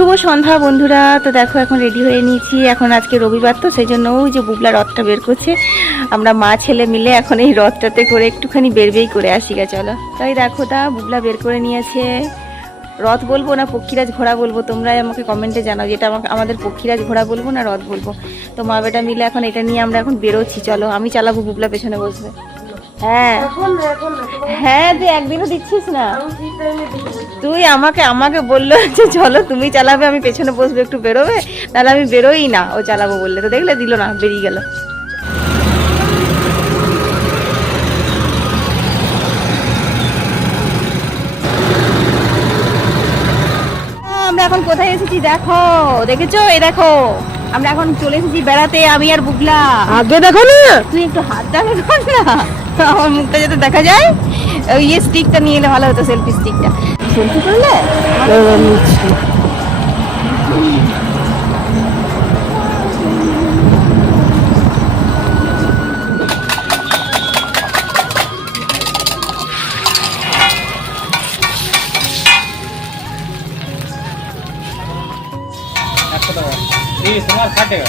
শুভ সন্ধ্যা বন্ধুরা। তো দেখো এখন রেডি হয়ে নিয়েছি, এখন আজকে রবিবার তো সেই জন্য ওই যে বুবলা রথটা বের করছে, আমরা মা ছেলে মিলে এখন এই রথটাতে করে একটুখানি বেরবেই করে আসি গা, চলো। তাই দেখো তা বুবলা বের করে নিয়েছে। রথ বলবো না পক্ষীরাজ ঘোড়া বলবো, তোমরাই আমাকে কমেন্টে জানাও যেটা আমাদের পক্ষীরাজ ঘোড়া বলবো না রথ বলবো। তো মা বেটা মিলে এখন এটা নিয়ে আমরা এখন বেরোচ্ছি, চলো। আমি চালাবো, বুবলা পেছনে বসবে। হ্যাঁ হ্যাঁ, তুই একদিনও দিচ্ছিস না। তুই আমাকে আমাকে বললো যে চলো তুমি চালাবে, আমি পেছনে বসবো, একটু বেরোবে, তাহলে আমি বেরোই না, ও চালাবো বললে। তো দেখলে দিল না, বেরিয়ে গেল। আমরা এখন কোথায় এসেছি দেখো, দেখেছো? এই দেখো আমরা এখন চলে এসেছি বেড়াতে, আমি আর বুবলা। আগে দেখো না, তুই একটু হাত ডানে কর না, আমার মুখটা যাতে দেখা যায়। ওই স্টিকটা নিয়ে এলে ভালো হতো, সেলফি স্টিকটা। সেলফি করলে তোমার 60 টাকা।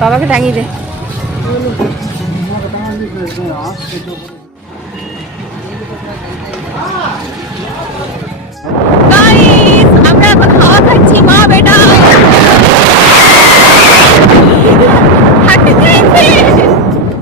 বাবাকে টাঙিয়ে দে। আমরা এখন খাওয়া খাচ্ছি মা বেটা।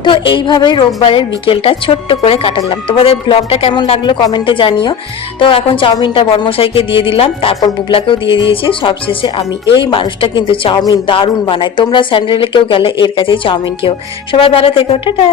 তো এইভাবেই রোববারের বিকেলটা ছোট্ট করে কাটালাম। তোমাদের ব্লগটা কেমন লাগলো কমেন্টে জানিও। তো এখন চাউমিনটা বর্মশাইকে দিয়ে দিলাম, তারপর বুবলাকেও দিয়ে দিয়েছি, সবশেষে আমি। এই মানুষটা কিন্তু চাউমিন দারুণ বানায়, তোমরা স্যান্ডেলে কেউ গেলে এর কাছেই চাউমিন খেও। সবাই ভালো থেকো, টাটা।